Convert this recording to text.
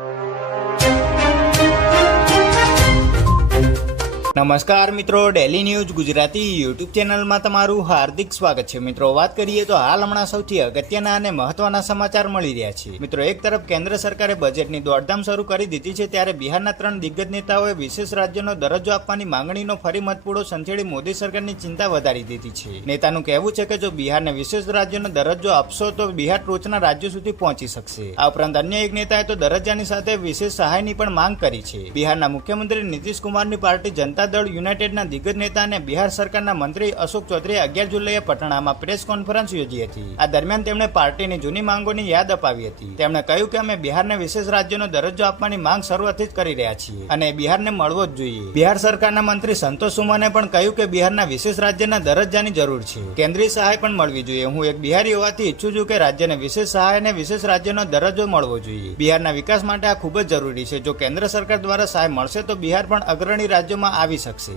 you. નમસ્કાર મિત્રો daily news Gujarati YouTube ચેનલમાં તમારું હાર્દિક સ્વાગત છે. મિત્રો, વાત કરીએ તો હાલ હમણાં સૌથી અગત્યના અને મહત્વના સમાચાર મળી રહ્યા છે. મિત્રો, એક તરફ કેન્દ્ર સરકારે બજેટની દોડધામ શરૂ કરી દીધી છે, ત્યારે બિહારના ત્રણ દિગ્ગજ નેતાઓએ વિશેષ રાજ્યનો દરજ્જો આપવાની માંગણીનો ફરી મતપૂડો સંચેડી મોદી સરકારની ચિંતા વધારી દીધી છે. નેતાનું કહેવું છે કે જો બિહારને વિશેષ રાજ્યનો દરજ્જો આપશો, તો બિહાર ટોચના રાજ્યો સુધી પહોંચી શકશે. આ ઉપરાંત અન્ય એક નેતાએ તો દરજ્જાની સાથે વિશેષ સહાયની પણ માંગ કરી છે. બિહારના મુખ્યમંત્રી નીતિશ કુમારની પાર્ટી જનતા દળ યુનાઇટેડના દિગ્ગજ નેતા અને બિહાર સરકારના મંત્રી અશોક ચૌધરીએ અગિયાર જુલાઈએ પટણામાં પ્રેસ કોન્ફરન્સ યોજી હતી. આ દરમિયાન તેમણે પાર્ટીની જૂની માંગોની યાદ અપાવી હતી. તેમણે કહ્યું કે અમે બિહારને વિશેષ રાજ્યનો દરજ્જો આપવાની માંગ શરૂઆતથી જ કરી રહ્યા છીએ અને બિહારને મળવો જ જોઈએ. બિહાર સરકારના મંત્રી સંતોષ સુમને પણ કહ્યું કે બિહારના વિશેષ રાજ્યના દરજ્જાની જરૂર છે. કેન્દ્રીય સહાય પણ મળવી જોઈએ. હું એક બિહારી હોવાથી ઈચ્છું છું કે રાજ્યને વિશેષ સહાય અને વિશેષ રાજ્યનો દરજ્જો મળવો જોઈએ. બિહારના વિકાસ માટે આ ખૂબ જ જરૂરી છે. જો કેન્દ્ર સરકાર દ્વારા સહાય મળશે તો બિહાર પણ અગ્રણી રાજ્યોમાં આવી શકશે